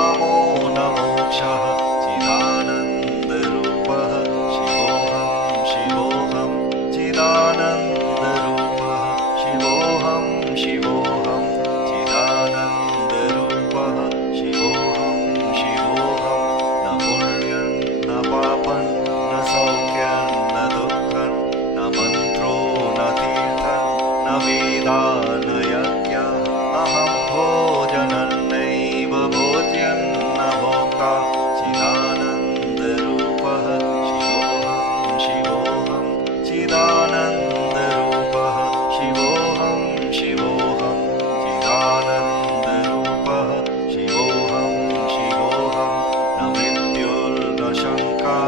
कामो न मोक्षः चिदानन्दरूपः शिवोऽहं शिवोऽहं चिदानन्दरूपः शिवोऽहं शिवोऽहं चिदानन्दरूपः शिवोऽहं शिवोऽहं न पुण्यं न पापं न सौख्यं न दुःखं न मन्त्रो न तीर्थं न वेदा न यज्ञः अहं भोजनन्नैव भोज्यं न भोक्ता चिदानन्दरूपः शिवोऽहं शिवोऽहं चिदानन्दरूपः शिवोऽहं शिवोऽहं चिदानन्दरूपः शिवोऽहं शिवोऽहं न मृत्युर्न शङ्का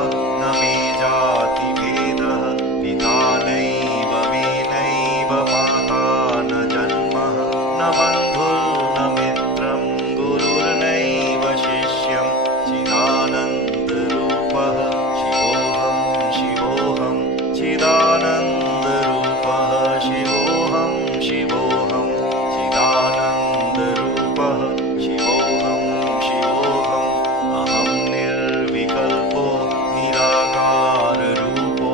न मे जातिभेदः पिता नैव मे नैव माता न जन्मः न बन्धुर्न मित्रं गुरुर्नैव शिष्यं चिदानन्दरूपः शिवोऽहं शिवोऽहं चिदानन्दरूपः शिवोऽहं शिवोऽहं चिदानन्दरूपः शिवोऽहं शिवोऽहं अहं निर्विकल्पो निराकाररूपो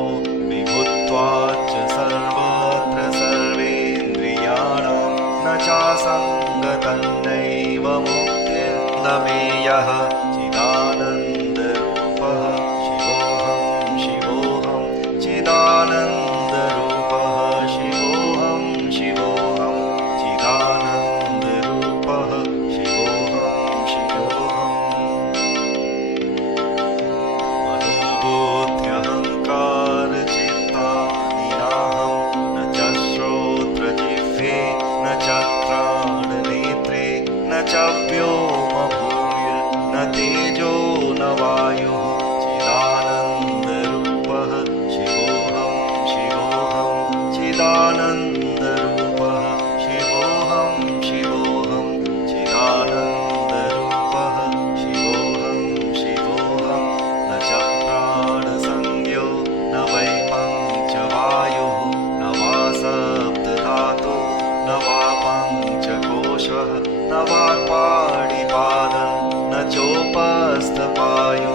विभुत्वाच्च सर्वत्र सर्वेन्द्रियाणां न चासङ्गतन्नैव मुक्तिर्न मे यः चिदानन्दरूपः शिवोऽहं शिवोऽहं चिदानन्दरूपः शिवोऽहं शिवोऽहं चिदानन्दरूपः शिवोऽहं शिवोऽहं मनोबुद्ध्यहङ्कारचित्तानि नाहं न च श्रोत्रजिह्वे न च घ्राणनेत्रे न च व्योमभूमिर्न तेजो न वायुः चिदानन्दरूपः शिवोऽहं शिवोऽहं चिदानन्दरूपः शिवोऽहं शिवोऽहं चिदानन्दरूपः शिवोऽहं शिवोऽहं न च प्राणसंज्ञो न वै पञ्चवायुः न वा सप्तधातु न वा पञ्चकोशः न वा पाणिपादं न चोपस्थपायु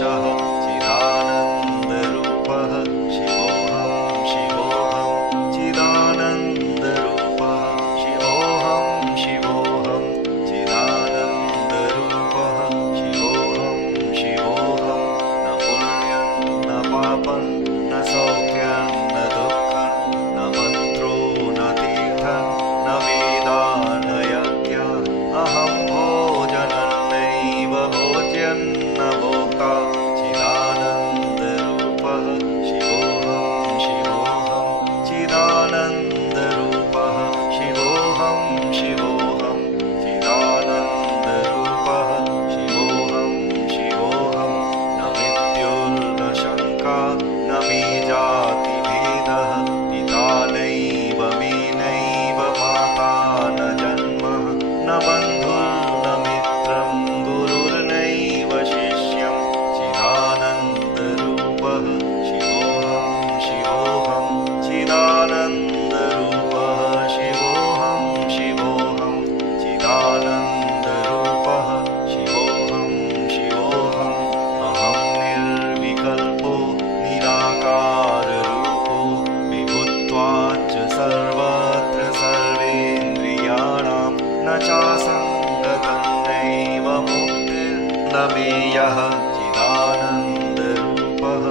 पुरुषः चिदानन्दरूपः शिवोऽहं शिवोऽहं चिदानन्दरूपः शिवोऽहं शिवोऽहं चिदानन्दरूपः शिवोऽहं शिवोऽहं न पुण्यं न पापं न सौख्यं न दुःखं न मन्त्रो न तीर्थं न वेदा न यज्ञ अहं भोजनन्नैव भोज्यं न भोक्ता चिदानन्दरूपः शिवोऽहं शिवोऽहं चिदानन्दरूपः शिवोऽहं शिवोऽहं चिदानन्दरूपः शिवोऽहं शिवोऽहं न मृत्युर्न शङ्का न मे जातिभेदः पिता नैव मे नैव माता न जन्म न बन्धुर्न मित्रं गुरुर्नैव शिष्यं चिदानन्दरूपः शिवोऽहं शिवोऽहं चिदानन्दरूपः शिवोऽहं शिवोऽहं चिदानन्दरूपः शिवोऽहं शिवोऽहं अहं निर्विकल्पो निराकाररूपो विभुत्वाच्च सर्वत्र सर्वेन्द्रियाणां न चासङ्गतं नैव मुक्तिर्न मे यः चिदानन्दरूपः